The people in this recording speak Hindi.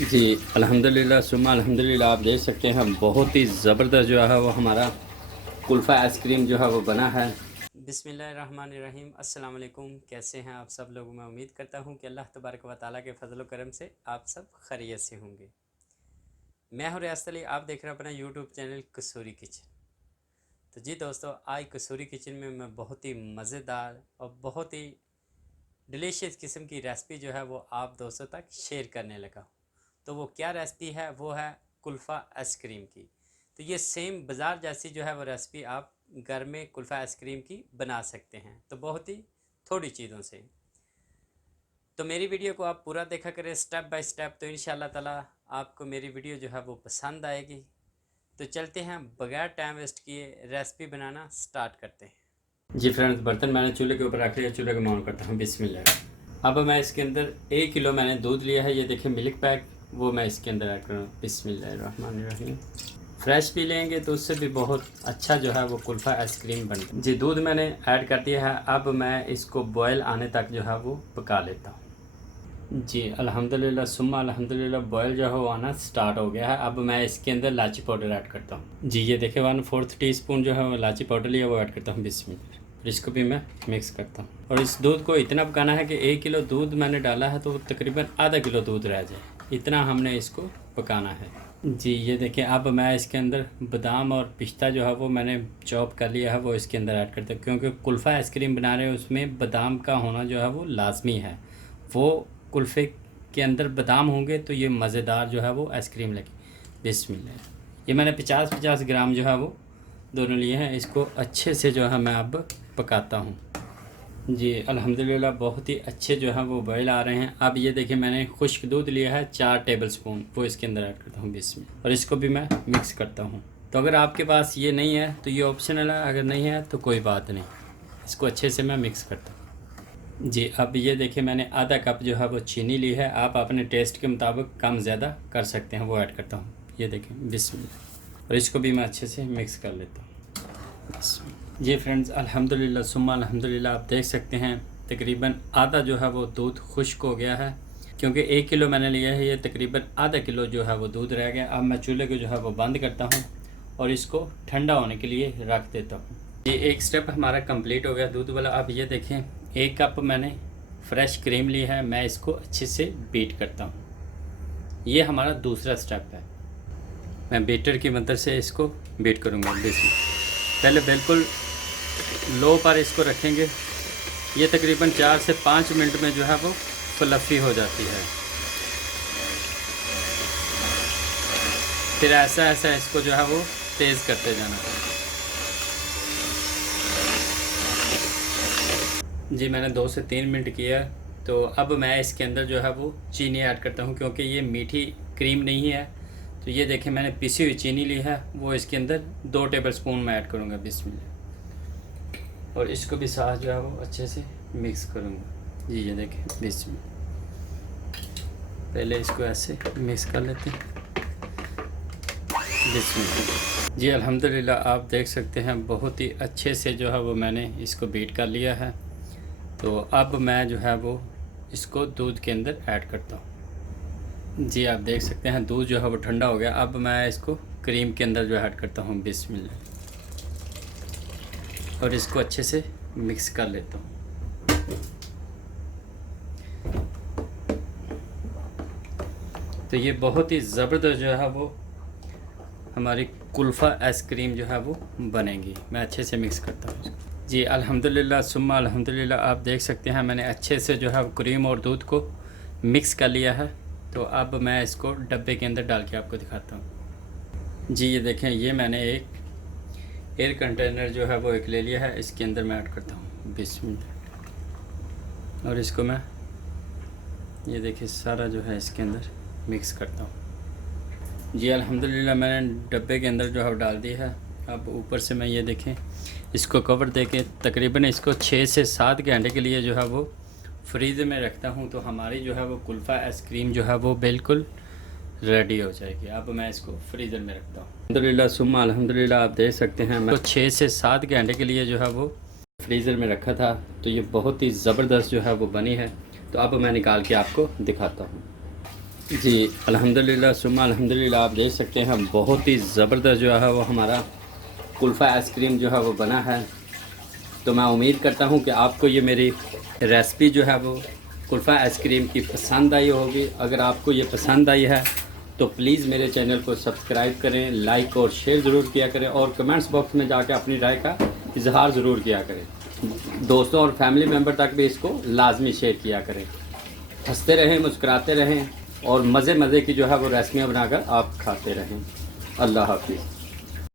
जी अल्हम्दुलिल्लाह सुम्मा अल्हम्दुलिल्लाह। आप देख सकते हैं बहुत ही ज़बरदस्त जो है वो हमारा कुल्फ़ा आइसक्रीम जो है वो बना है। बिस्मिल्लाहिर्रहमानिर्रहीम। अस्सलाम वालेकुम। कैसे हैं आप सब लोग? मैं उम्मीद करता हूं कि अल्लाह तबारक व तआला के फजल करम से आप सब खैरियत से होंगे। मैं हूं रियासत अली, आप देख रहे हैं अपना यूट्यूब चैनल कसूरी किचन। तो जी दोस्तों, आज कसूरी किचन में मैं बहुत ही मज़ेदार और बहुत ही डिलीशियस किस्म की रेसिपी जो है वो आप दोस्तों तक शेयर करने लगा हूँ। तो वो क्या रेसिपी है? वो है कुल्फ़ा आइसक्रीम की। तो ये सेम बाज़ार जैसी जो है वो रेसिपी आप घर में कुल्फ़ा आइसक्रीम की बना सकते हैं, तो बहुत ही थोड़ी चीज़ों से। तो मेरी वीडियो को आप पूरा देखा करें स्टेप बाय स्टेप, तो इंशाल्लाह ताला आपको मेरी वीडियो जो है वो पसंद आएगी। तो चलते हैं, बगैर टाइम वेस्ट किए रेसिपी बनाना स्टार्ट करते हैं। जी फ्रेंड्स, बर्तन मैंने चूल्हे के ऊपर रख लिया, चूल्हे को ऑन करता हूँ। बिस्मिल्लाह। अब मैं इसके अंदर 1 किलो मैंने दूध लिया है, ये देखिए मिल्क पैक, वो मैं इसके अंदर ऐड करूँ। बिस्मिल्लाहिर्रहमानिर्रहीम। फ्रेश पी लेंगे तो उससे भी बहुत अच्छा जो है वो कुल्फ़ा आइसक्रीम बनता है। जी दूध मैंने ऐड कर दिया है, अब मैं इसको बॉयल आने तक जो है वो पका लेता हूँ। जी अल्हम्दुलिल्लाह सुम्मा अल्हम्दुलिल्लाह, बॉयल जो है वो आना स्टार्ट हो गया है। अब मैं इसके अंदर इलायची पाउडर ऐड करता हूँ। जी ये देखिए 1/4 टीस्पून जो है वो इलायची पाउडर लिया वो ऐड करता हूँ। बिस्मिल्लाह। और इसको भी मैं मिक्स करता हूँ। और इस दूध को इतना पकाना है कि 1 किलो दूध मैंने डाला है तो तकरीबन आधा किलो दूध रह जाए, इतना हमने इसको पकाना है। जी ये देखिए, अब मैं इसके अंदर बादाम और पिस्ता जो है वो मैंने चॉप कर लिया है वो इसके अंदर ऐड करता हूँ, क्योंकि कुल्फ़ा आइसक्रीम बना रहे हैं उसमें बादाम का होना जो है वो लाजमी है। वो कुल्फ़े के अंदर बादाम होंगे तो ये मज़ेदार जो है वो आइसक्रीम लगी। बिस्मिल्लाह। ये मैंने 50-50 ग्राम जो है वो दोनों लिए हैं। इसको अच्छे से जो है मैं अब पकाता हूँ। जी अल्हम्दुलिल्लाह बहुत ही अच्छे जो है वो बॉयल आ रहे हैं। अब ये देखिए मैंने खुश्क दूध लिया है 4 टेबल स्पून, वो इसके अंदर ऐड करता हूँ इसमें, और इसको भी मैं मिक्स करता हूँ। तो अगर आपके पास ये नहीं है तो ये ऑप्शनल है, अगर नहीं है तो कोई बात नहीं, इसको अच्छे से मैं मिक्स करता हूँ। जी अब ये देखिए मैंने आधा कप जो है वो चीनी ली है, आप अपने टेस्ट के मुताबिक कम ज़्यादा कर सकते हैं, वो ऐड करता हूँ। ये देखें बिस्मिल्लाह। और इसको भी मैं अच्छे से मिक्स कर लेता हूँ। जी फ्रेंड्स अल्हम्दुलिल्लाह सुम्मा अल्हम्दुलिल्लाह, आप देख सकते हैं तकरीबन आधा जो है वो दूध खुश्क हो गया है, क्योंकि 1 किलो मैंने लिया है, ये तकरीबन आधा किलो जो है वो दूध रह गया। अब मैं चूल्हे को जो है वो बंद करता हूँ और इसको ठंडा होने के लिए रख देता हूँ। ये एक स्टेप हमारा कंप्लीट हो गया दूध वाला। अब ये देखें 1 कप मैंने फ्रेश क्रीम ली है, मैं इसको अच्छे से बीट करता हूँ। ये हमारा दूसरा स्टेप है, मैं बीटर की मदद से इसको बीट करूँगा। पहले बिल्कुल लो पर इसको रखेंगे, ये तकरीबन 4 से 5 मिनट में जो है वो फ्लफ़ी हो जाती है। फिर ऐसा ऐसा इसको जो है वो तेज़ करते जाना। जी मैंने 2 से 3 मिनट किया, तो अब मैं इसके अंदर जो है वो चीनी ऐड करता हूँ, क्योंकि ये मीठी क्रीम नहीं है। तो ये देखें मैंने पिसी हुई चीनी ली है, वो इसके अंदर 2 टेबल स्पून मैं ऐड करूँगा। बिस्मिल्लाह। और इसको भी साथ जो है वो अच्छे से मिक्स करूँगा। जी ये देखें बिस्मिल्लाह। पहले इसको ऐसे मिक्स कर लेते हैं। बिस्मिल्लाह। जी अल्हम्दुलिल्लाह, आप देख सकते हैं बहुत ही अच्छे से जो है वो मैंने इसको बीट कर लिया है। तो अब मैं जो है वो इसको दूध के अंदर ऐड करता हूँ। जी आप देख सकते हैं दूध जो है वो ठंडा हो गया। अब मैं इसको क्रीम के अंदर जो ऐड करता हूँ। बिस्मिल्लाह। और इसको अच्छे से मिक्स कर लेता हूँ। तो ये बहुत ही ज़बरदस्त जो है वो हमारी कुल्फ़ा आइसक्रीम जो है वो बनेगी। मैं अच्छे से मिक्स करता हूँ इसको। जी अल्हम्दुलिल्लाह सुम्मा अल्हम्दुलिल्लाह, आप देख सकते हैं मैंने अच्छे से जो है क्रीम और दूध को मिक्स कर लिया है। तो अब मैं इसको डब्बे के अंदर डाल के आपको दिखाता हूँ। जी ये देखें, ये मैंने एक एयर कंटेनर जो है वो एक ले लिया है, इसके अंदर मैं ऐड करता हूँ। बिस्मिल्लाह। और इसको मैं ये देखिए सारा जो है इसके अंदर मिक्स करता हूँ। जी अल्हम्दुलिल्लाह मैंने डब्बे के अंदर जो है डाल दी है। अब ऊपर से मैं ये देखें इसको कवर देके तकरीबन इसको 6 से 7 घंटे के लिए जो है वो फ्रीज़र में रखता हूँ, तो हमारी जो है वो कुल्फ़ा आइसक्रीम जो है वो बिल्कुल रेडी हो जाएगी। अब मैं इसको फ्रीज़र में रखता हूँ। अल्हम्दुलिल्लाह सुम्मा अल्हम्दुलिल्लाह, आप देख सकते हैं मैं तो 6 से 7 घंटे के लिए जो है वो फ्रीज़र में रखा था, तो ये बहुत ही ज़बरदस्त जो है वो बनी है। तो अब मैं निकाल के आपको दिखाता हूँ। जी अल्हम्दुलिल्लाह सुम्मा अल्हम्दुलिल्लाह, आप देख सकते हैं बहुत ही ज़बरदस्त जो है वो हमारा कुल्फ़ा आइसक्रीम जो है वो बना है। तो मैं उम्मीद करता हूँ कि आपको ये मेरी रेसिपी जो है वो कुल्फ़ा आइसक्रीम की पसंद आई होगी। अगर आपको ये पसंद आई है तो प्लीज़ मेरे चैनल को सब्सक्राइब करें, लाइक और शेयर ज़रूर किया करें और कमेंट्स बॉक्स में जाकर अपनी राय का इजहार ज़रूर किया करें। दोस्तों और फैमिली मेम्बर तक भी इसको लाजमी शेयर किया करें। हंसते रहें, मुस्कुराते रहें और मज़े मज़े की जो है वो रेसिपियाँ बनाकर आप खाते रहें। अल्लाह हाफिज़।